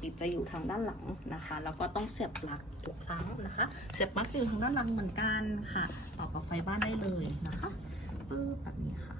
ปิดจะอยู่ทางด้านหลังนะคะ แล้วก็ต้องเสียบปลั๊กทุกครั้งนะคะ เสียบปลั๊กอยู่ทางด้านหลังเหมือนกันค่ะต่อกับไฟบ้านได้เลยนะคะปึ๊บแบบนี้ค่ะ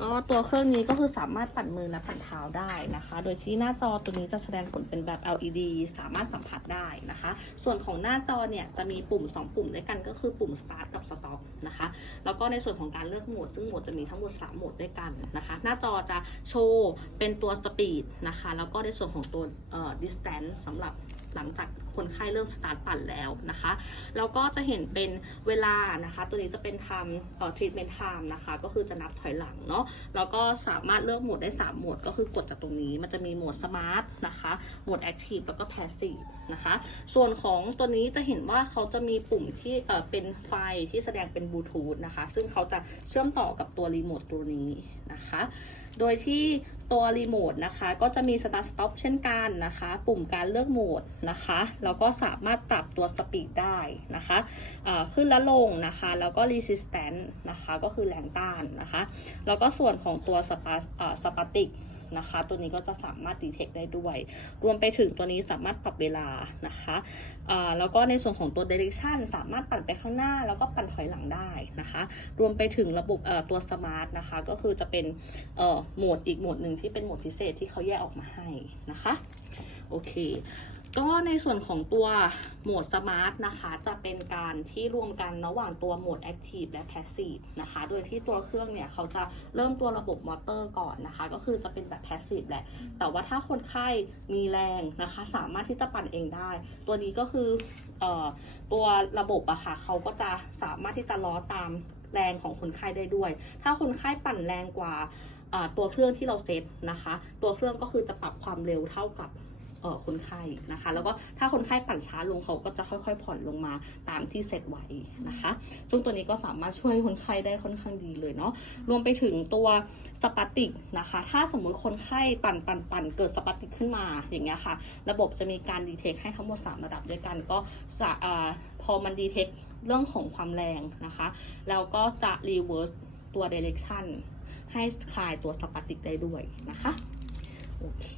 ก็ตัวเครื่องนี้ก็คือสามารถปั่นมือและปั่นเท้าได้นะคะ โดยที่หน้าจอตัวนี้จะแสดงผลเป็นแบบ LED สามารถสัมผัสได้นะคะ ส่วนของหน้าจอเนี่ยจะมีปุ่ม 2 ปุ่มด้วยกันก็คือปุ่ม start กับ stop นะคะ แล้วก็ในส่วนของการเลือกโหมด ซึ่งโหมดจะมีทั้งหมด 3 โหมดด้วยกันนะคะ หน้าจอจะโชว์เป็นตัว speed นะคะ แล้วก็ในส่วนของตัวเอ่อ distance สำหรับหลังจากคนไข้เริ่มสตาร์ทปั่นแล้วนะคะ แล้วก็จะเห็นเป็นเวลานะคะ ตัวนี้จะเป็น time เอ่อ treatment time นะคะ ก็คือจะนับถอยหลังเนาะแล้วก็สามารถเลือกโหมดได้ 3 โหมด ก็คือกดจากตรงนี้ มันจะมีโหมด smart นะคะ โหมด active แล้วก็ passive นะคะ ส่วนของตัวนี้จะเห็นว่าเขาจะมีปุ่มที่เอ่อเป็นไฟที่แสดงเป็นบลูทูธนะคะ ซึ่งเขาจะเชื่อมต่อกับตัวรีโมทตัวนี้นะคะ โดยที่ตัวรีโมทนะคะ ก็จะมี start stop เช่นกันนะคะ ปุ่มการเลือกโหมดนะคะแล้วก็สามารถปรับตัวสปีดได้นะคะขึ้นและลงนะคะ แล้วก็ resistance นะคะ ก็คือแรงต้านนะคะ แล้วก็ส่วนของตัวสปาสปาติกนะคะ ตัวนี้ก็จะสามารถดีเทคได้ด้วย รวมไปถึงตัวนี้สามารถปรับเวลานะคะแล้วก็ในส่วนของตัว direction สามารถปั่นไปข้างหน้า แล้วก็ปั่นถอยหลังได้นะคะ รวมไปถึงระบบตัว smart นะคะ ก็คือจะเป็นโหมดอีกโหมดหนึ่งที่เป็นโหมดพิเศษที่เขาแยกออกมาให้นะคะ โอเค ก็ในส่วนของตัวโหมด Smart นะคะจะเป็นการที่รวมกันระหว่างตัวโหมด Active และ Passive นะคะ โดยที่ตัวเครื่องเนี่ยเขาจะเริ่มตัวระบบมอเตอร์ก่อนนะคะ ก็คือจะเป็นแบบ Passive แหละ แต่ว่าถ้าคนไข้มีแรงนะคะ สามารถที่จะปั่นเองได้ ตัวนี้ก็คืออตัวระบบอะค่ะเขาก็จะสามารถที่จะล้อตามแรงของคนไข้ได้ด้วย ถ้าคนไข้ปั่นแรงกว่าตัวเครื่องที่เราเซตนะคะ ตัวเครื่องก็คือจะปรับความเร็วเท่ากับ คนไข้นะคะ แล้วก็ถ้าคนไข้ปั่นช้าลงเขาก็จะค่อยๆ ผ่อนลงมาตามที่เซตไว้นะคะ ซึ่งตัวนี้ก็สามารถช่วยคนไข้ได้ค่อนข้างดีเลยเนาะรวมไปถึงตัวสปาติกนะคะ ถ้าสมมุติคนไข้ปั่นปั่นปั่นเกิดสปาติกขึ้นมาอย่างเงี้ยค่ะ ระบบจะมีการดีเทคให้ทั้งหมด 3 ระดับด้วยกันก็จะอพอมันดีเทคเรื่องของความแรงนะคะ แล้วก็จะรีเวิร์สตัว direction ให้คลายตัวสปาติกได้ด้วยนะคะ โอเค